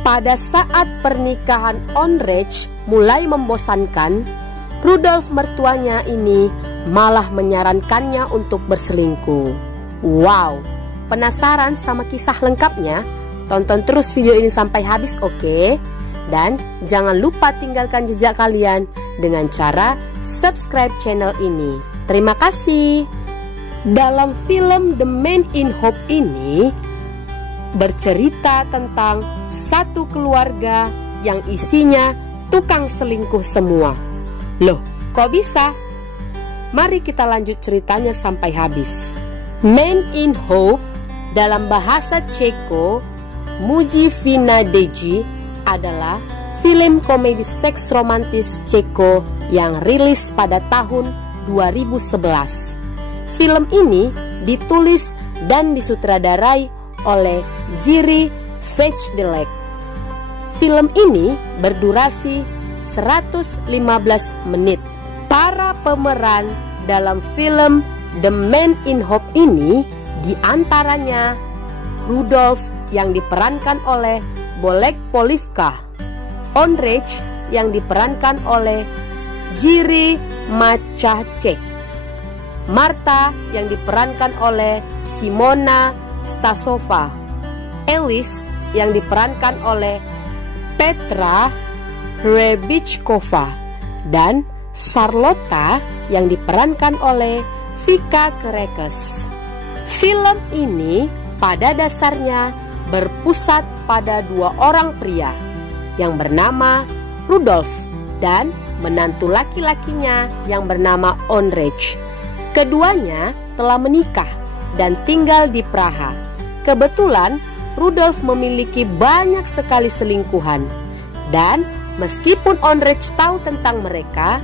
Pada saat pernikahan Onrich mulai membosankan, Rudolf mertuanya ini malah menyarankannya untuk berselingkuh. Wow, penasaran sama kisah lengkapnya? Tonton terus video ini sampai habis, oke? Dan jangan lupa tinggalkan jejak kalian dengan cara subscribe channel ini. Terima kasih. Dalam film The Man in Hope ini bercerita tentang satu keluarga yang isinya tukang selingkuh semua. Loh, kok bisa? Mari kita lanjut ceritanya sampai habis. Man in Hope dalam bahasa Ceko, Muji Vinadeji, adalah film komedi seks romantis Ceko yang rilis pada tahun 2011. Film ini ditulis dan disutradarai oleh Jiří Vejdelek. Film ini berdurasi 115 menit. Para pemeran dalam film The Man in Hope ini diantaranya Rudolf yang diperankan oleh Bolek Polivka, Onrich yang diperankan oleh Jiří Macacek, Marta yang diperankan oleh Simona Stasova, Elis yang diperankan oleh Petra Hrebichkova, dan Charlotta yang diperankan oleh Vika Kerekes. Film ini pada dasarnya berpusat pada dua orang pria yang bernama Rudolf dan menantu laki-lakinya yang bernama Onrich. Keduanya telah menikah dan tinggal di Praha. Kebetulan Rudolf memiliki banyak sekali selingkuhan, dan meskipun Onrich tahu tentang mereka,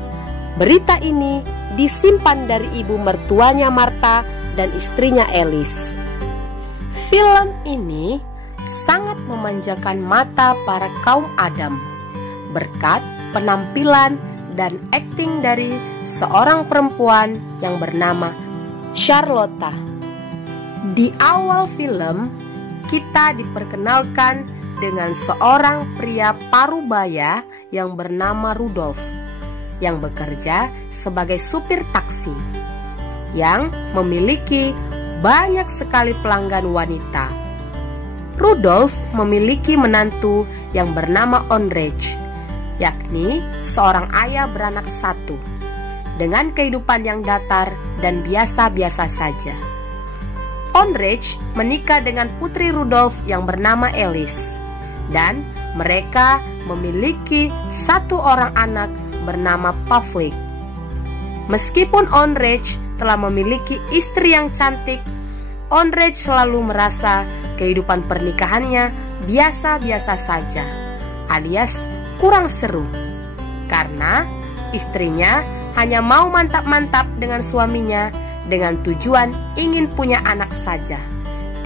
berita ini disimpan dari ibu mertuanya Marta dan istrinya Elis. Film ini sangat memanjakan mata para kaum Adam berkat penampilan dan akting dari seorang perempuan yang bernama Charlotta. Di awal film, kita diperkenalkan dengan seorang pria parubaya yang bernama Rudolf, yang bekerja sebagai supir taksi, yang memiliki banyak sekali pelanggan wanita. Rudolf memiliki menantu yang bernama Onrich, yakni seorang ayah beranak satu, dengan kehidupan yang datar dan biasa-biasa saja. Onrich menikah dengan putri Rudolf yang bernama Elis, dan mereka memiliki satu orang anak bernama Pavlik. Meskipun Onrich telah memiliki istri yang cantik, Onrich selalu merasa kehidupan pernikahannya biasa-biasa saja, alias kurang seru, karena istrinya hanya mau mantap-mantap dengan suaminya dengan tujuan ingin punya anak saja,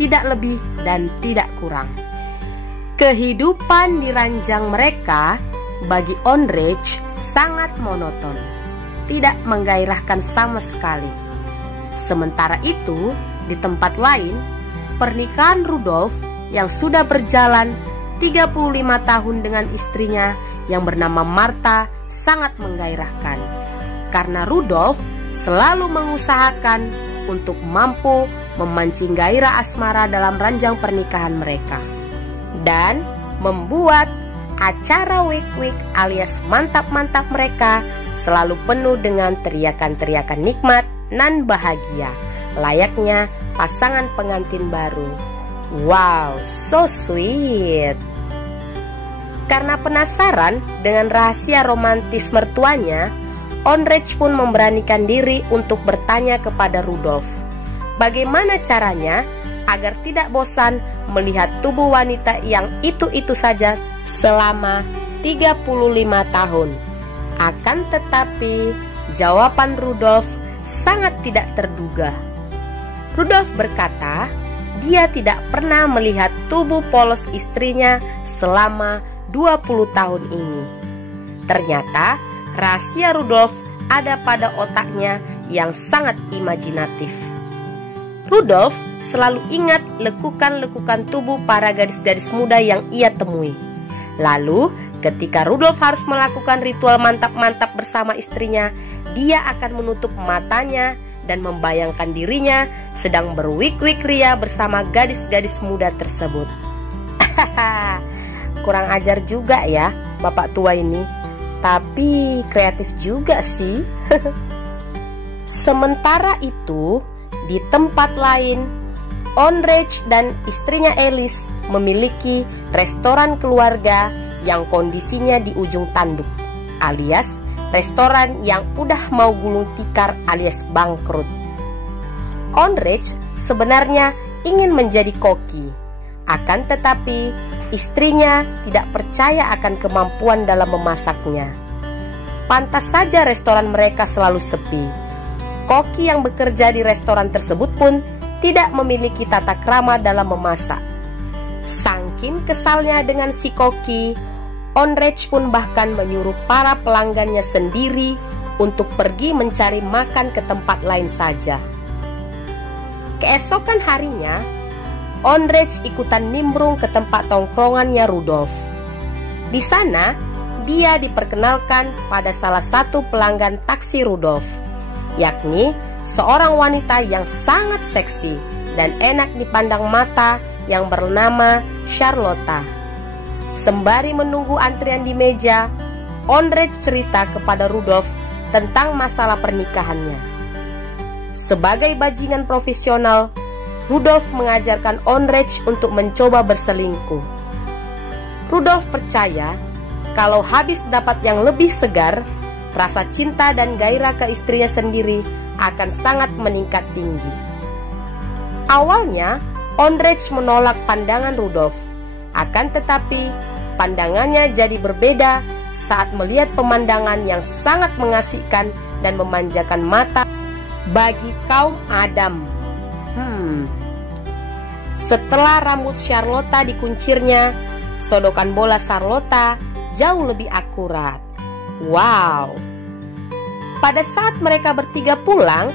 tidak lebih dan tidak kurang. Kehidupan di ranjang mereka bagi Onrich sangat monoton, tidak menggairahkan sama sekali. Sementara itu, di tempat lain, pernikahan Rudolf yang sudah berjalan 35 tahun dengan istrinya yang bernama Marta sangat menggairahkan, karena Rudolf selalu mengusahakan untuk mampu memancing gairah asmara dalam ranjang pernikahan mereka, dan membuat acara wik-wik alias mantap-mantap mereka selalu penuh dengan teriakan-teriakan nikmat nan bahagia, layaknya pasangan pengantin baru. Wow, so sweet. Karena penasaran dengan rahasia romantis mertuanya, Onrich pun memberanikan diri untuk bertanya kepada Rudolf bagaimana caranya agar tidak bosan melihat tubuh wanita yang itu-itu saja selama 35 tahun. Akan tetapi jawaban Rudolf sangat tidak terduga. Rudolf berkata dia tidak pernah melihat tubuh polos istrinya selama 20 tahun ini. Ternyata rahasia Rudolf ada pada otaknya yang sangat imajinatif. Rudolf selalu ingat lekukan-lekukan tubuh para gadis-gadis muda yang ia temui. Lalu ketika Rudolf harus melakukan ritual mantap-mantap bersama istrinya, dia akan menutup matanya dan membayangkan dirinya sedang berwik-wik ria bersama gadis-gadis muda tersebut. Kurang ajar juga ya bapak tua ini, tapi kreatif juga sih. Sementara itu, di tempat lain, Ondrej dan istrinya Elis memiliki restoran keluarga yang kondisinya di ujung tanduk, alias restoran yang udah mau gulung tikar alias bangkrut. Ondrej sebenarnya ingin menjadi koki, akan tetapi istrinya tidak percaya akan kemampuan dalam memasaknya. Pantas saja restoran mereka selalu sepi. Koki yang bekerja di restoran tersebut pun tidak memiliki tata krama dalam memasak. Saking kesalnya dengan si koki, Ondrej pun bahkan menyuruh para pelanggannya sendiri untuk pergi mencari makan ke tempat lain saja. Keesokan harinya, Ondrej ikutan nimbrung ke tempat tongkrongannya Rudolf. Di sana, dia diperkenalkan pada salah satu pelanggan taksi Rudolf, yakni seorang wanita yang sangat seksi dan enak dipandang mata yang bernama Charlotta. Sembari menunggu antrian di meja, Ondrej cerita kepada Rudolf tentang masalah pernikahannya. Sebagai bajingan profesional, Rudolf mengajarkan Ondrej untuk mencoba berselingkuh. Rudolf percaya kalau habis dapat yang lebih segar, rasa cinta dan gairah ke istrinya sendiri akan sangat meningkat tinggi. Awalnya, Ondrej menolak pandangan Rudolf. Akan tetapi, pandangannya jadi berbeda saat melihat pemandangan yang sangat mengasihkan dan memanjakan mata bagi kaum Adam. Setelah rambut Charlotta dikuncirnya, sodokan bola Charlotta jauh lebih akurat. Wow. Pada saat mereka bertiga pulang,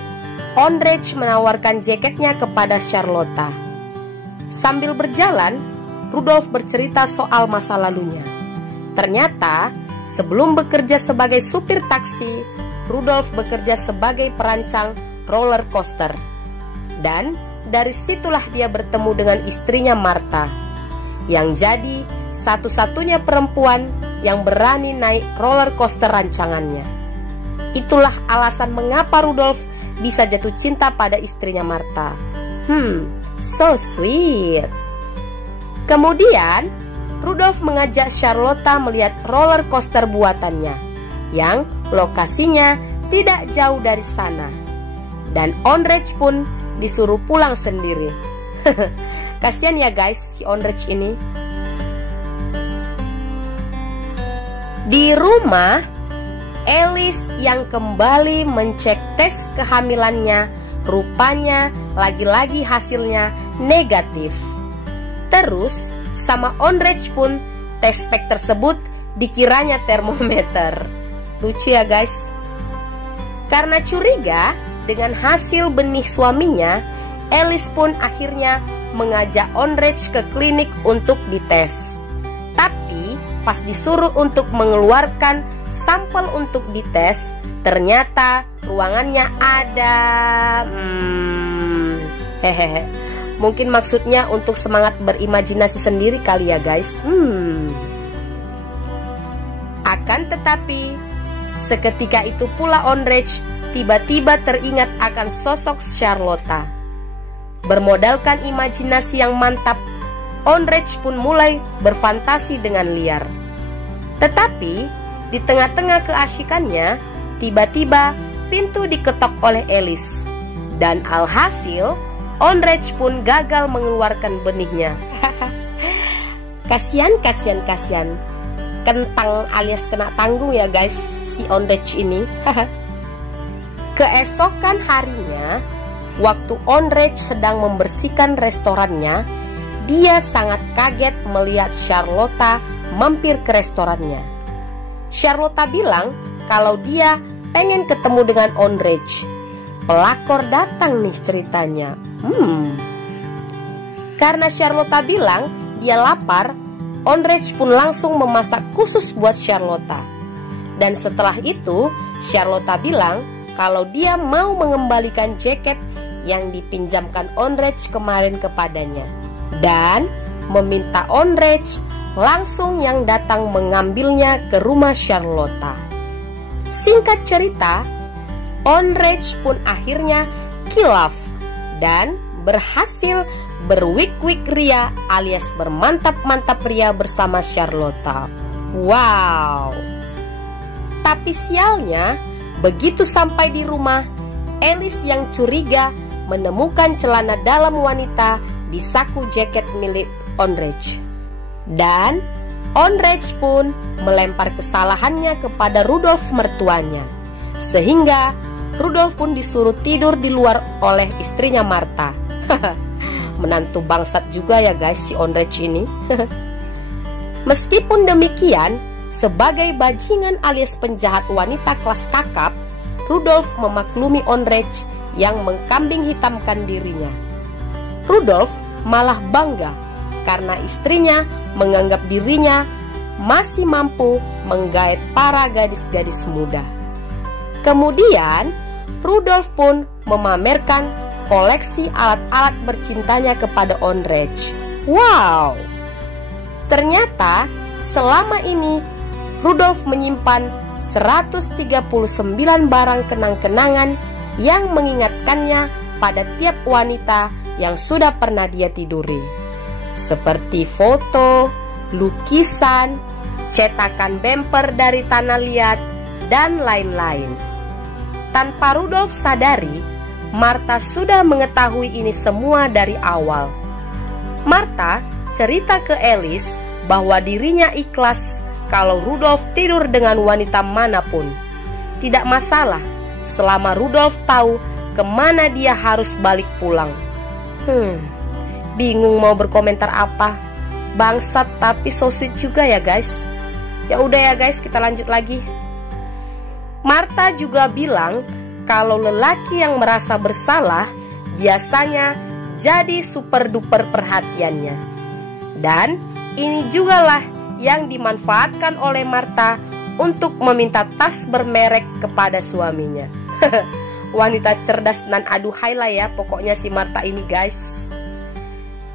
Ondrej menawarkan jaketnya kepada Charlotta. Sambil berjalan, Rudolf bercerita soal masa lalunya. Ternyata, sebelum bekerja sebagai supir taksi, Rudolf bekerja sebagai perancang roller coaster. Dan dari situlah dia bertemu dengan istrinya Martha, yang jadi satu-satunya perempuan yang berani naik roller coaster rancangannya. Itulah alasan mengapa Rudolf bisa jatuh cinta pada istrinya Martha. So sweet. Kemudian, Rudolf mengajak Charlotta melihat roller coaster buatannya, yang lokasinya tidak jauh dari sana. Dan Ondrej pun disuruh pulang sendiri. Kasian ya guys si Ondrej ini. Di rumah, Elis yang kembali mencek tes kehamilannya, rupanya lagi-lagi hasilnya negatif. Terus sama Ondrej pun tes pack tersebut dikiranya termometer. Lucu ya guys. Karena curiga dengan hasil benih suaminya, Elis pun akhirnya mengajak Ondrej ke klinik untuk dites. Tapi pas disuruh untuk mengeluarkan sampel untuk dites, ternyata ruangannya ada. Hehehe. Mungkin maksudnya untuk semangat berimajinasi sendiri kali ya guys. Akan tetapi, seketika itu pula Ondrej tiba-tiba teringat akan sosok Charlotta. Bermodalkan imajinasi yang mantap, Ondrej pun mulai berfantasi dengan liar. Tetapi, di tengah-tengah keasyikannya, tiba-tiba pintu diketok oleh Elis. Dan alhasil, Ondrej pun gagal mengeluarkan benihnya. Kasian. Kentang alias kena tanggung ya guys si Ondrej ini. Keesokan harinya, waktu Ondrej sedang membersihkan restorannya, dia sangat kaget melihat Charlotta mampir ke restorannya. Charlotta bilang kalau dia pengen ketemu dengan Ondrej. Pelakor datang nih ceritanya. Karena Charlotta bilang dia lapar, Ondrej pun langsung memasak khusus buat Charlotta. Dan setelah itu, Charlotta bilang kalau dia mau mengembalikan jaket yang dipinjamkan Ondrej kemarin kepadanya, dan meminta Ondrej langsung yang datang mengambilnya ke rumah Charlotta. Singkat cerita, Ondrej pun akhirnya kilaf dan berhasil berwik-wik ria alias bermantap-mantap ria bersama Charlotta. Wow. Tapi sialnya, begitu sampai di rumah, Alice yang curiga menemukan celana dalam wanita di saku jaket milik Ondrej. Dan Ondrej pun melempar kesalahannya kepada Rudolf mertuanya, sehingga Rudolf pun disuruh tidur di luar oleh istrinya Martha. Menantu bangsat juga ya guys si Ondrej ini. Meskipun demikian, sebagai bajingan alias penjahat wanita kelas kakap, Rudolf memaklumi Ondrej yang mengkambing hitamkan dirinya. Rudolf malah bangga karena istrinya menganggap dirinya masih mampu menggait para gadis-gadis muda. Kemudian, Rudolf pun memamerkan koleksi alat-alat bercintanya kepada Ondrej. Wow! Ternyata selama ini Rudolf menyimpan 139 barang kenang-kenangan yang mengingatkannya pada tiap wanita yang sudah pernah dia tiduri, seperti foto, lukisan, cetakan bemper dari tanah liat, dan lain-lain. Tanpa Rudolf sadari, Martha sudah mengetahui ini semua dari awal. Martha cerita ke Alice bahwa dirinya ikhlas kalau Rudolf tidur dengan wanita manapun. Tidak masalah selama Rudolf tahu kemana dia harus balik pulang. Bingung mau berkomentar apa. Bangsat tapi so sweet juga ya guys. Ya udah ya guys, kita lanjut lagi. Martha juga bilang kalau lelaki yang merasa bersalah biasanya jadi super duper perhatiannya. Dan ini jugalah yang dimanfaatkan oleh Martha untuk meminta tas bermerek kepada suaminya. Wanita cerdas dan aduhai lah ya pokoknya si Martha ini guys.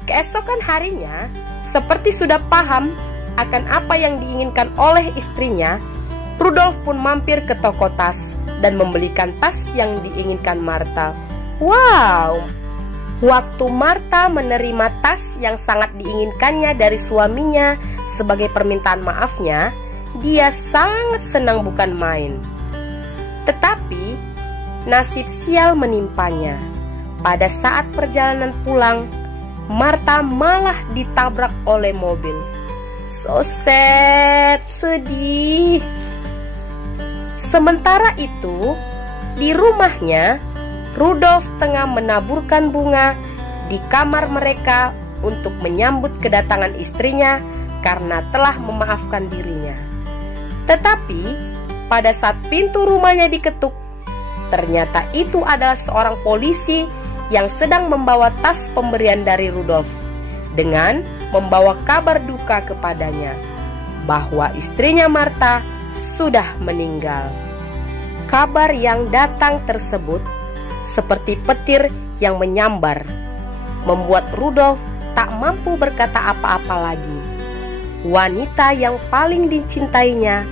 Keesokan harinya, seperti sudah paham akan apa yang diinginkan oleh istrinya, Rudolf pun mampir ke toko tas dan membelikan tas yang diinginkan Martha. Wow! Waktu Martha menerima tas yang sangat diinginkannya dari suaminya sebagai permintaan maafnya, dia sangat senang bukan main. Tetapi nasib sial menimpanya. Pada saat perjalanan pulang, Martha malah ditabrak oleh mobil. So sad, sedih. Sementara itu, di rumahnya, Rudolf tengah menaburkan bunga di kamar mereka untuk menyambut kedatangan istrinya karena telah memaafkan dirinya. Tetapi, pada saat pintu rumahnya diketuk, ternyata itu adalah seorang polisi yang sedang membawa tas pemberian dari Rudolf dengan membawa kabar duka kepadanya bahwa istrinya Martha sudah meninggal. Kabar yang datang tersebut seperti petir yang menyambar, membuat Rudolf tak mampu berkata apa-apa lagi. Wanita yang paling dicintainya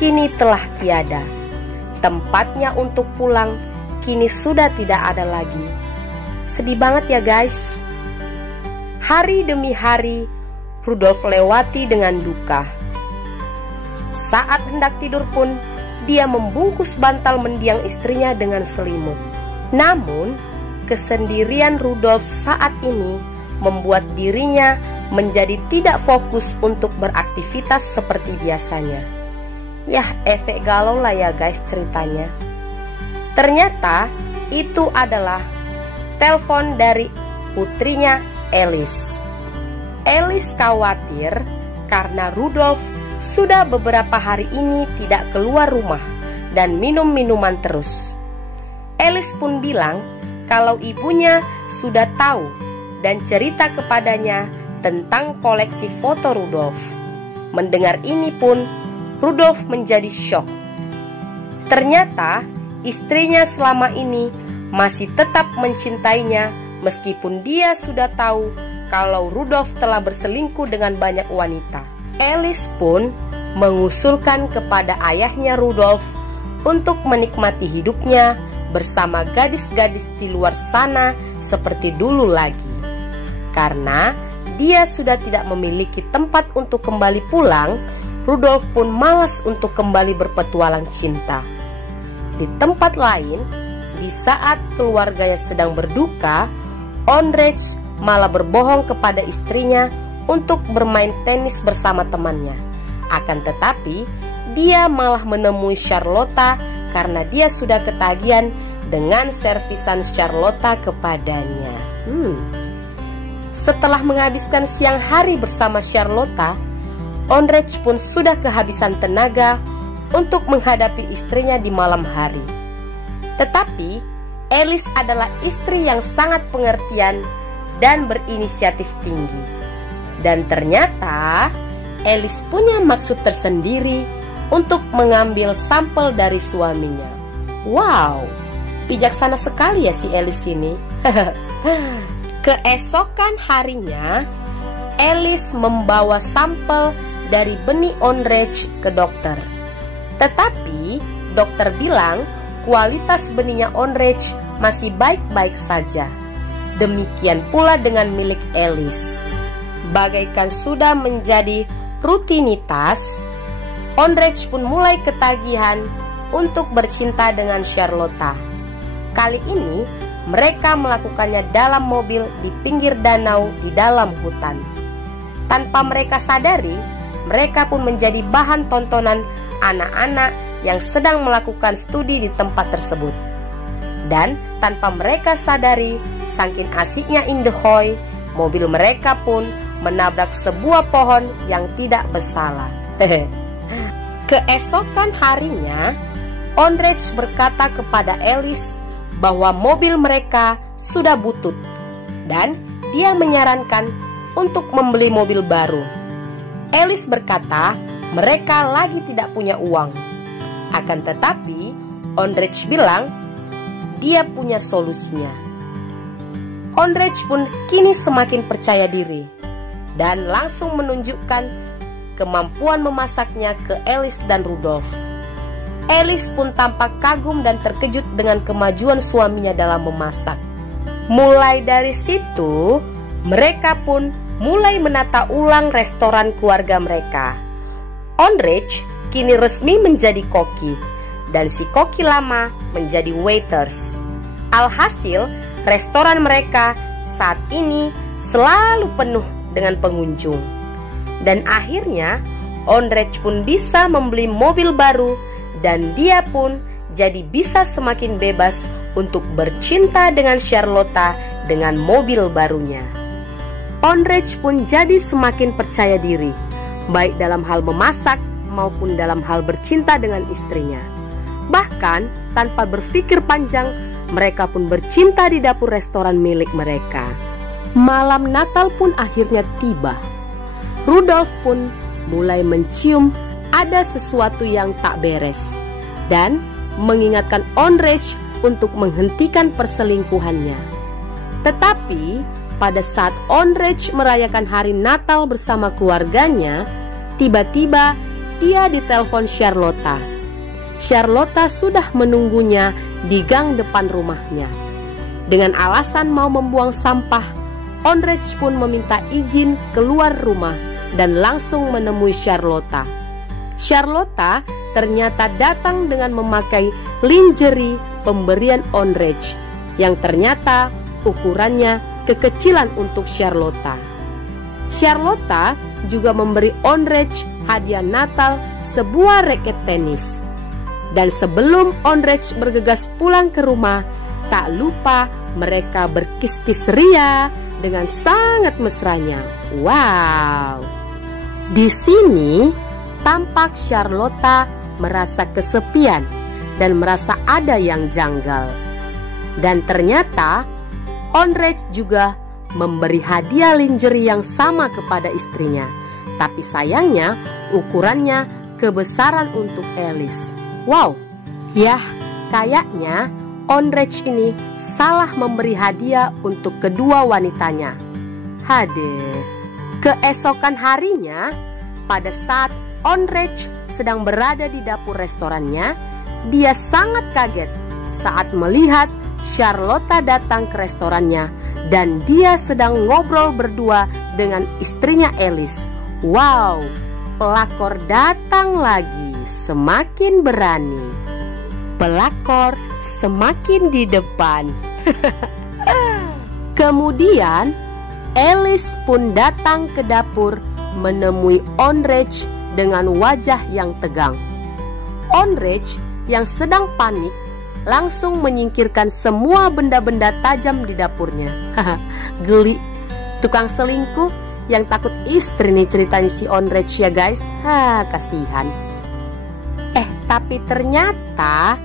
kini telah tiada. Tempatnya untuk pulang kini sudah tidak ada lagi. Sedih banget ya guys. Hari demi hari Rudolf lewati dengan duka. Saat hendak tidur pun dia membungkus bantal mendiang istrinya dengan selimut. Namun kesendirian Rudolf saat ini membuat dirinya menjadi tidak fokus untuk beraktivitas seperti biasanya. Yah, efek galau lah ya guys ceritanya. Ternyata itu adalah telepon dari putrinya Alice. Alice khawatir karena Rudolf sudah beberapa hari ini tidak keluar rumah dan minum minuman terus. Alice pun bilang kalau ibunya sudah tahu dan cerita kepadanya tentang koleksi foto Rudolf. Mendengar ini pun, Rudolf menjadi syok. Ternyata istrinya selama ini masih tetap mencintainya meskipun dia sudah tahu kalau Rudolf telah berselingkuh dengan banyak wanita. Alice pun mengusulkan kepada ayahnya Rudolf untuk menikmati hidupnya bersama gadis-gadis di luar sana seperti dulu lagi. Karena dia sudah tidak memiliki tempat untuk kembali pulang, Rudolf pun malas untuk kembali berpetualang cinta. Di tempat lain, di saat keluarganya sedang berduka, Ondrej malah berbohong kepada istrinya untuk bermain tenis bersama temannya. Akan tetapi, dia malah menemui Charlotta karena dia sudah ketagihan dengan servisan Charlotta kepadanya. Setelah menghabiskan siang hari bersama Charlotta, Ondrej pun sudah kehabisan tenaga untuk menghadapi istrinya di malam hari. Tetapi Alice adalah istri yang sangat pengertian dan berinisiatif tinggi. Dan ternyata Alice punya maksud tersendiri untuk mengambil sampel dari suaminya. Wow, bijaksana sekali ya si Alice ini. Keesokan harinya, Alice membawa sampel dari benih Ondrej ke dokter. Tetapi dokter bilang kualitas benihnya Ondrej masih baik-baik saja. Demikian pula dengan milik Alice. Bagaikan sudah menjadi rutinitas, Ondrej pun mulai ketagihan untuk bercinta dengan Charlotta. Kali ini mereka melakukannya dalam mobil di pinggir danau di dalam hutan. Tanpa mereka sadari, mereka pun menjadi bahan tontonan anak-anak yang sedang melakukan studi di tempat tersebut. Dan tanpa mereka sadari, saking asiknya Indehoy, mobil mereka pun menabrak sebuah pohon yang tidak bersalah. Keesokan harinya, Ondrej berkata kepada Alice bahwa mobil mereka sudah butut dan dia menyarankan untuk membeli mobil baru. Alice berkata mereka lagi tidak punya uang. Akan tetapi Ondrej bilang dia punya solusinya. Ondrej pun kini semakin percaya diri dan langsung menunjukkan kemampuan memasaknya ke Alice dan Rudolf. Alice pun tampak kagum dan terkejut dengan kemajuan suaminya dalam memasak. Mulai dari situ, mereka pun mulai menata ulang restoran keluarga mereka. Ondrej kini resmi menjadi koki, dan si koki lama menjadi waiters. Alhasil, restoran mereka saat ini selalu penuh dengan pengunjung. Dan akhirnya, Ondrej pun bisa membeli mobil baru, dan dia pun jadi bisa semakin bebas untuk bercinta dengan Charlotta dengan mobil barunya. Ondrej pun jadi semakin percaya diri, baik dalam hal memasak maupun dalam hal bercinta dengan istrinya. Bahkan tanpa berpikir panjang, mereka pun bercinta di dapur restoran milik mereka. Malam Natal pun akhirnya tiba. Rudolf pun mulai mencium ada sesuatu yang tak beres dan mengingatkan Ondrej untuk menghentikan perselingkuhannya. Tetapi pada saat Ondrej merayakan hari Natal bersama keluarganya, tiba-tiba dia ditelepon Charlotta. Charlotta sudah menunggunya di gang depan rumahnya. Dengan alasan mau membuang sampah, Ondrej pun meminta izin keluar rumah dan langsung menemui Charlotta. Charlotta ternyata datang dengan memakai lingerie pemberian Ondrej yang ternyata ukurannya kekecilan untuk Charlotta. Charlotta juga memberi Ondrej hadiah Natal sebuah raket tenis. Dan sebelum Ondrej bergegas pulang ke rumah, tak lupa mereka berkis-kis ria dengan sangat mesranya. Wow! Di sini tampak Charlotta merasa kesepian dan merasa ada yang janggal. Dan ternyata Ondrej juga memberi hadiah lingerie yang sama kepada istrinya. Tapi sayangnya ukurannya kebesaran untuk Alice. Wow, yah, kayaknya Ondrej ini salah memberi hadiah untuk kedua wanitanya. Hadeh. Keesokan harinya, pada saat Ondrej sedang berada di dapur restorannya, dia sangat kaget saat melihat Charlotta datang ke restorannya dan dia sedang ngobrol berdua dengan istrinya Alice. Wow, pelakor datang lagi, semakin berani. Pelakor semakin di depan. Kemudian Alice pun datang ke dapur menemui Ondrej dengan wajah yang tegang. Ondrej yang sedang panik langsung menyingkirkan semua benda-benda tajam di dapurnya. Geli, tukang selingkuh yang takut istri nih ceritanya si Ondrej ya guys. Kasihan. Tapi ternyata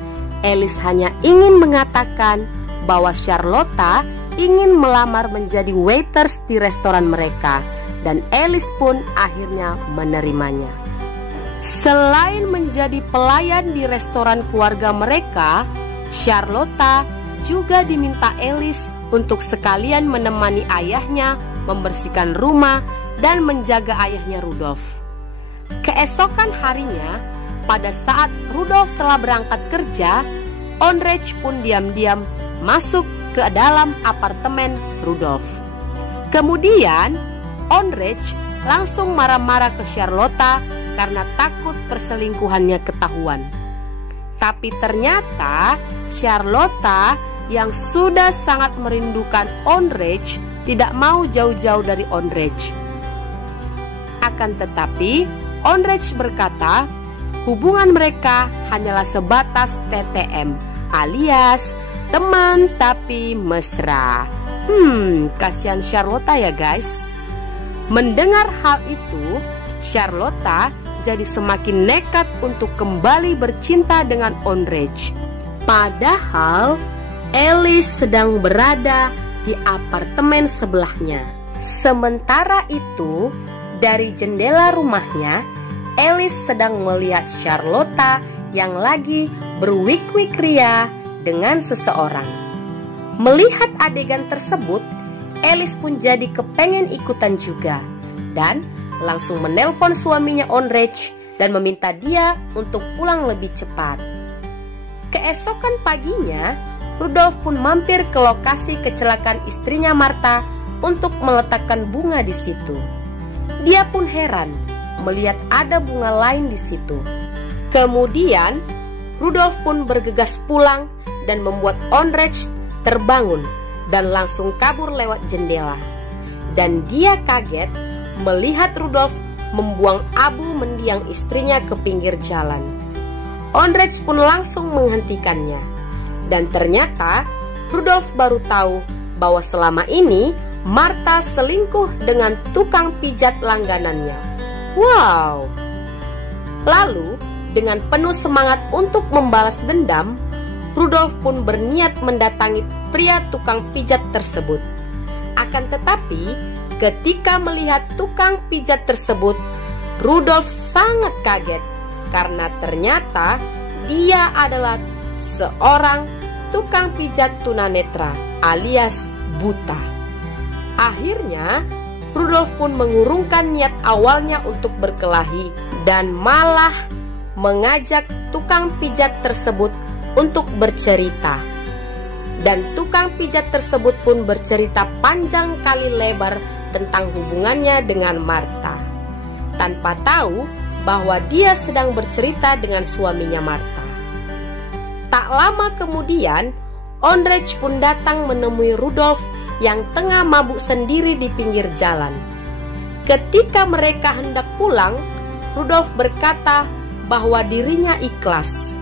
Alice hanya ingin mengatakan bahwa Charlotta ingin melamar menjadi waiters di restoran mereka, dan Alice pun akhirnya menerimanya. Selain menjadi pelayan di restoran keluarga mereka, Charlotta juga diminta Alice untuk sekalian menemani ayahnya membersihkan rumah dan menjaga ayahnya Rudolf. Keesokan harinya, pada saat Rudolf telah berangkat kerja, Ondrej pun diam-diam masuk ke dalam apartemen Rudolf. Kemudian Ondrej langsung marah-marah ke Charlotta karena takut perselingkuhannya ketahuan. Tapi ternyata Charlotta yang sudah sangat merindukan Ondrej tidak mau jauh-jauh dari Ondrej. Akan tetapi Ondrej berkata hubungan mereka hanyalah sebatas TTM alias teman tapi mesra. Kasihan Charlotta ya guys. Mendengar hal itu, Charlotta jadi semakin nekat untuk kembali bercinta dengan Ondrej. Padahal Alice sedang berada di apartemen sebelahnya. Sementara itu, dari jendela rumahnya, Alice sedang melihat Charlotta yang lagi berwik-wik ria dengan seseorang. Melihat adegan tersebut, Alice pun jadi kepengen ikutan juga dan langsung menelpon suaminya Ondrej dan meminta dia untuk pulang lebih cepat. Keesokan paginya, Rudolf pun mampir ke lokasi kecelakaan istrinya Martha untuk meletakkan bunga di situ. Dia pun heran melihat ada bunga lain di situ. Kemudian, Rudolf pun bergegas pulang dan membuat Ondrej terbangun dan langsung kabur lewat jendela. Dan dia kaget melihat Rudolf membuang abu mendiang istrinya ke pinggir jalan. Ondrej pun langsung menghentikannya. Dan ternyata Rudolf baru tahu bahwa selama ini Martha selingkuh dengan tukang pijat langganannya. Wow! Lalu dengan penuh semangat untuk membalas dendam, Rudolf pun berniat mendatangi pria tukang pijat tersebut. Akan tetapi, ketika melihat tukang pijat tersebut, Rudolf sangat kaget karena ternyata dia adalah seorang tukang pijat tunanetra alias buta. Akhirnya, Rudolf pun mengurungkan niat awalnya untuk berkelahi dan malah mengajak tukang pijat tersebut untuk bercerita. Dan tukang pijat tersebut pun bercerita panjang kali lebar tentang hubungannya dengan Martha, tanpa tahu bahwa dia sedang bercerita dengan suaminya Martha. Tak lama kemudian, Ondrej pun datang menemui Rudolf yang tengah mabuk sendiri di pinggir jalan. Ketika mereka hendak pulang, Rudolf berkata bahwa dirinya ikhlas.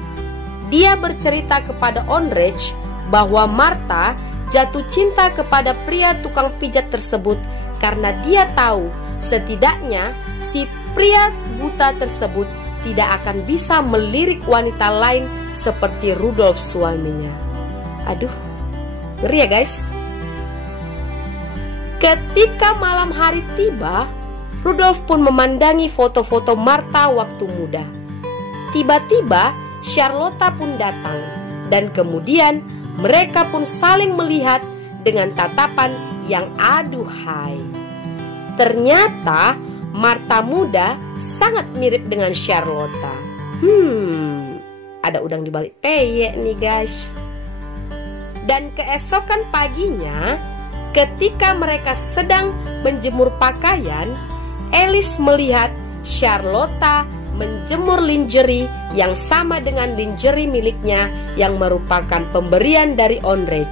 Dia bercerita kepada Ondrej bahwa Martha jatuh cinta kepada pria tukang pijat tersebut karena dia tahu setidaknya si pria buta tersebut tidak akan bisa melirik wanita lain seperti Rudolf suaminya. Aduh, ngeri ya guys. Ketika malam hari tiba, Rudolf pun memandangi foto-foto Martha waktu muda. Tiba-tiba Charlotta pun datang, dan kemudian mereka pun saling melihat dengan tatapan yang aduhai. Ternyata Martha muda sangat mirip dengan Charlotta. Ada udang di balik peyek nih guys. Dan keesokan paginya, ketika mereka sedang menjemur pakaian, Alice melihat Charlotta menjemur lingerie yang sama dengan lingerie miliknya yang merupakan pemberian dari Ondrej.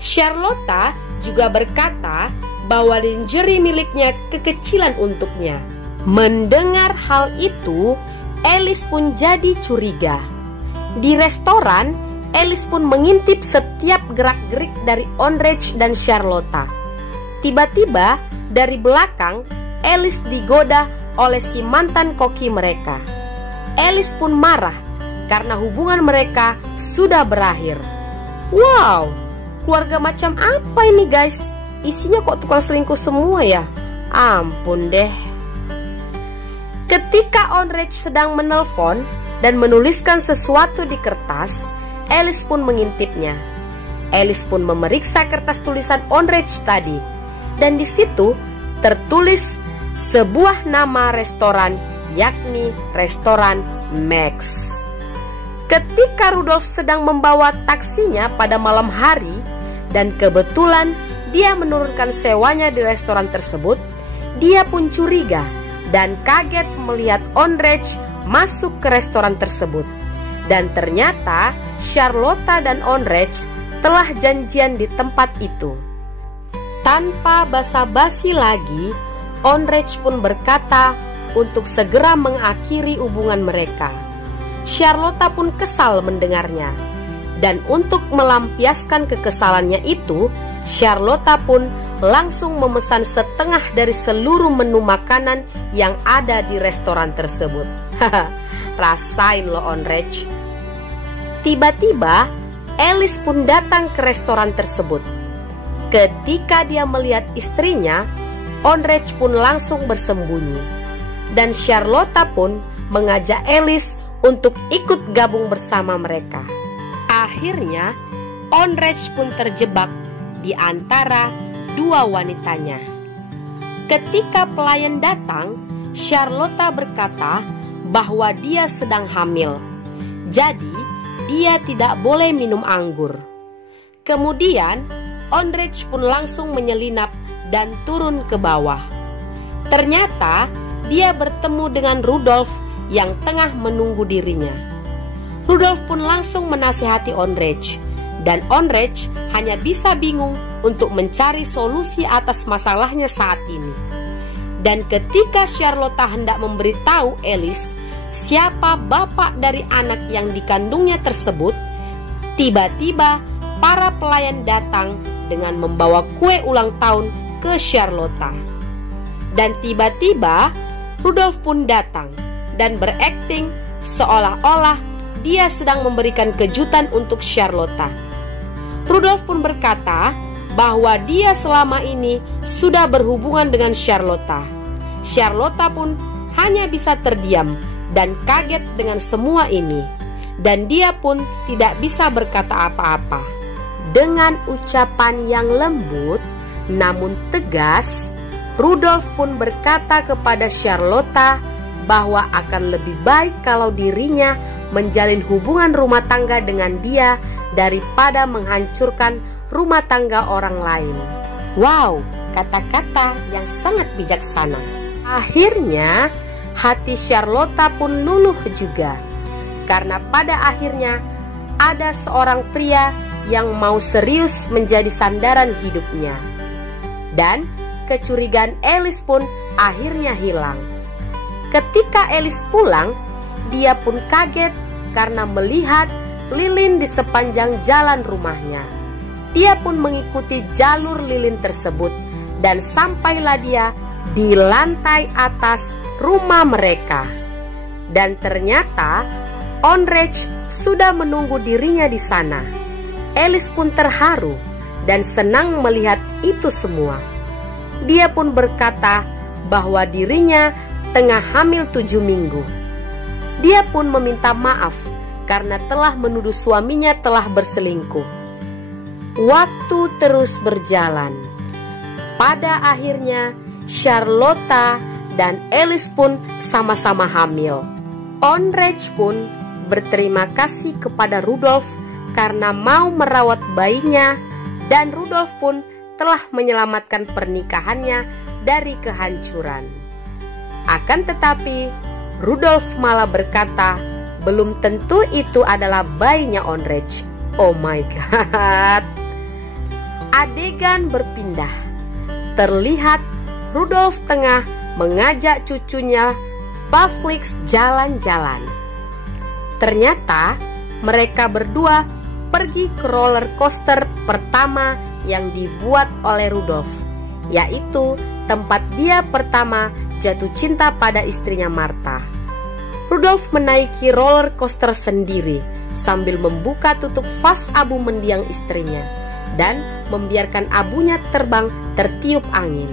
Charlotta juga berkata bahwa lingerie miliknya kekecilan untuknya. Mendengar hal itu, Alice pun jadi curiga. Di restoran, Alice pun mengintip setiap gerak-gerik dari Ondrej dan Charlotta. Tiba-tiba dari belakang, Alice digoda oleh si mantan koki mereka. Alice pun marah karena hubungan mereka sudah berakhir. Wow, keluarga macam apa ini guys? Isinya kok tukang selingkuh semua ya? Ampun deh. Ketika Ondrej sedang menelpon dan menuliskan sesuatu di kertas, Alice pun mengintipnya. Alice pun memeriksa kertas tulisan Ondrej tadi, dan di situ tertulis sebuah nama restoran, yakni restoran Max. Ketika Rudolf sedang membawa taksinya pada malam hari, dan kebetulan dia menurunkan sewanya di restoran tersebut, dia pun curiga dan kaget melihat Ondrej masuk ke restoran tersebut. Dan ternyata Charlotta dan Ondrej telah janjian di tempat itu. Tanpa basa-basi lagi, Ondrej pun berkata untuk segera mengakhiri hubungan mereka. Charlotta pun kesal mendengarnya. Dan untuk melampiaskan kekesalannya itu, Charlotta pun langsung memesan setengah dari seluruh menu makanan yang ada di restoran tersebut. Rasain lo Ondrej. Tiba-tiba Alice pun datang ke restoran tersebut. Ketika dia melihat istrinya, Ondrej pun langsung bersembunyi. Dan Charlotta pun mengajak Alice untuk ikut gabung bersama mereka. Akhirnya Ondrej pun terjebak di antara dua wanitanya. Ketika pelayan datang, Charlotta berkata bahwa dia sedang hamil. Jadi dia tidak boleh minum anggur. Kemudian Ondrej pun langsung menyelinap dan turun ke bawah. Ternyata dia bertemu dengan Rudolf yang tengah menunggu dirinya. Rudolf pun langsung menasihati Ondrej, dan Ondrej hanya bisa bingung untuk mencari solusi atas masalahnya saat ini. Dan ketika Charlotta hendak memberitahu Alice siapa bapak dari anak yang dikandungnya tersebut, tiba-tiba para pelayan datang dengan membawa kue ulang tahun ke Charlotta. Dan tiba-tiba Rudolf pun datang dan berakting seolah-olah dia sedang memberikan kejutan untuk Charlotta. Rudolf pun berkata bahwa dia selama ini sudah berhubungan dengan Charlotta. Charlotta pun hanya bisa terdiam dan kaget dengan semua ini, dan dia pun tidak bisa berkata apa-apa. Dengan ucapan yang lembut namun tegas, Rudolf pun berkata kepada Charlotta bahwa akan lebih baik kalau dirinya menjalin hubungan rumah tangga dengan dia daripada menghancurkan rumah tangga orang lain. Wow, kata-kata yang sangat bijaksana. Akhirnya hati Charlotta pun luluh juga, karena pada akhirnya ada seorang pria yang mau serius menjadi sandaran hidupnya. Dan kecurigaan Alice pun akhirnya hilang. Ketika Alice pulang, dia pun kaget karena melihat lilin di sepanjang jalan rumahnya. Dia pun mengikuti jalur lilin tersebut dan sampailah dia di lantai atas rumah mereka. Dan ternyata Ondrej sudah menunggu dirinya di sana. Alice pun terharu dan senang melihat itu semua. dia pun berkata bahwa dirinya tengah hamil 7 minggu. Dia pun meminta maaf karena telah menuduh suaminya telah berselingkuh. Waktu terus berjalan. Pada akhirnya Charlotta dan Alice pun sama-sama hamil. Ondrej pun berterima kasih kepada Rudolf karena mau merawat bayinya, dan Rudolf pun telah menyelamatkan pernikahannya dari kehancuran. Akan tetapi Rudolf malah berkata belum tentu itu adalah bayinya Ondrej. Oh my god. Adegan berpindah. Terlihat Rudolf tengah mengajak cucunya Pavlix jalan-jalan. Ternyata mereka berdua pergi ke roller coaster pertama yang dibuat oleh Rudolf, yaitu tempat dia pertama jatuh cinta pada istrinya Martha. Rudolf menaiki roller coaster sendiri sambil membuka tutup vas abu mendiang istrinya dan membiarkan abunya terbang tertiup angin.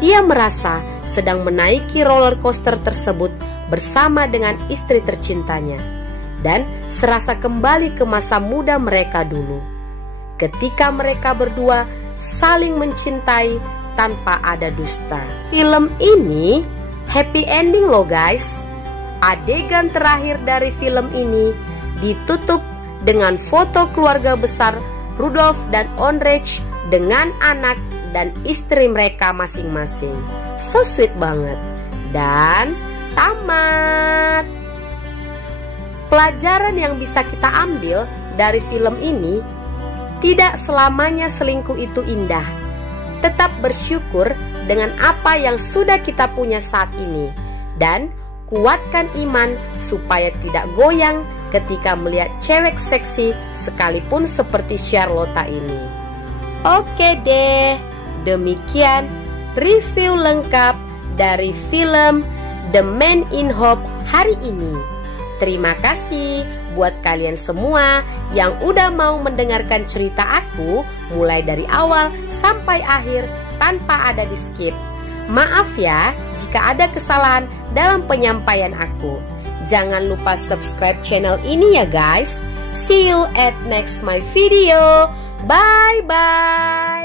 Dia merasa sedang menaiki roller coaster tersebut bersama dengan istri tercintanya dan serasa kembali ke masa muda mereka dulu, ketika mereka berdua saling mencintai tanpa ada dusta. Film ini happy ending loh guys. Adegan terakhir dari film ini ditutup dengan foto keluarga besar Rudolf dan Ondrej dengan anak dan istri mereka masing-masing. So sweet banget. Dan tamat. Pelajaran yang bisa kita ambil dari film ini, tidak selamanya selingkuh itu indah. Tetap bersyukur dengan apa yang sudah kita punya saat ini, dan kuatkan iman supaya tidak goyang ketika melihat cewek seksi sekalipun seperti Charlotta ini. Oke deh, demikian review lengkap dari film The Man in Hope hari ini. Terima kasih buat kalian semua yang udah mau mendengarkan cerita aku mulai dari awal sampai akhir tanpa ada di skip. Maaf ya jika ada kesalahan dalam penyampaian aku. Jangan lupa subscribe channel ini ya guys. See you at next my video. Bye bye.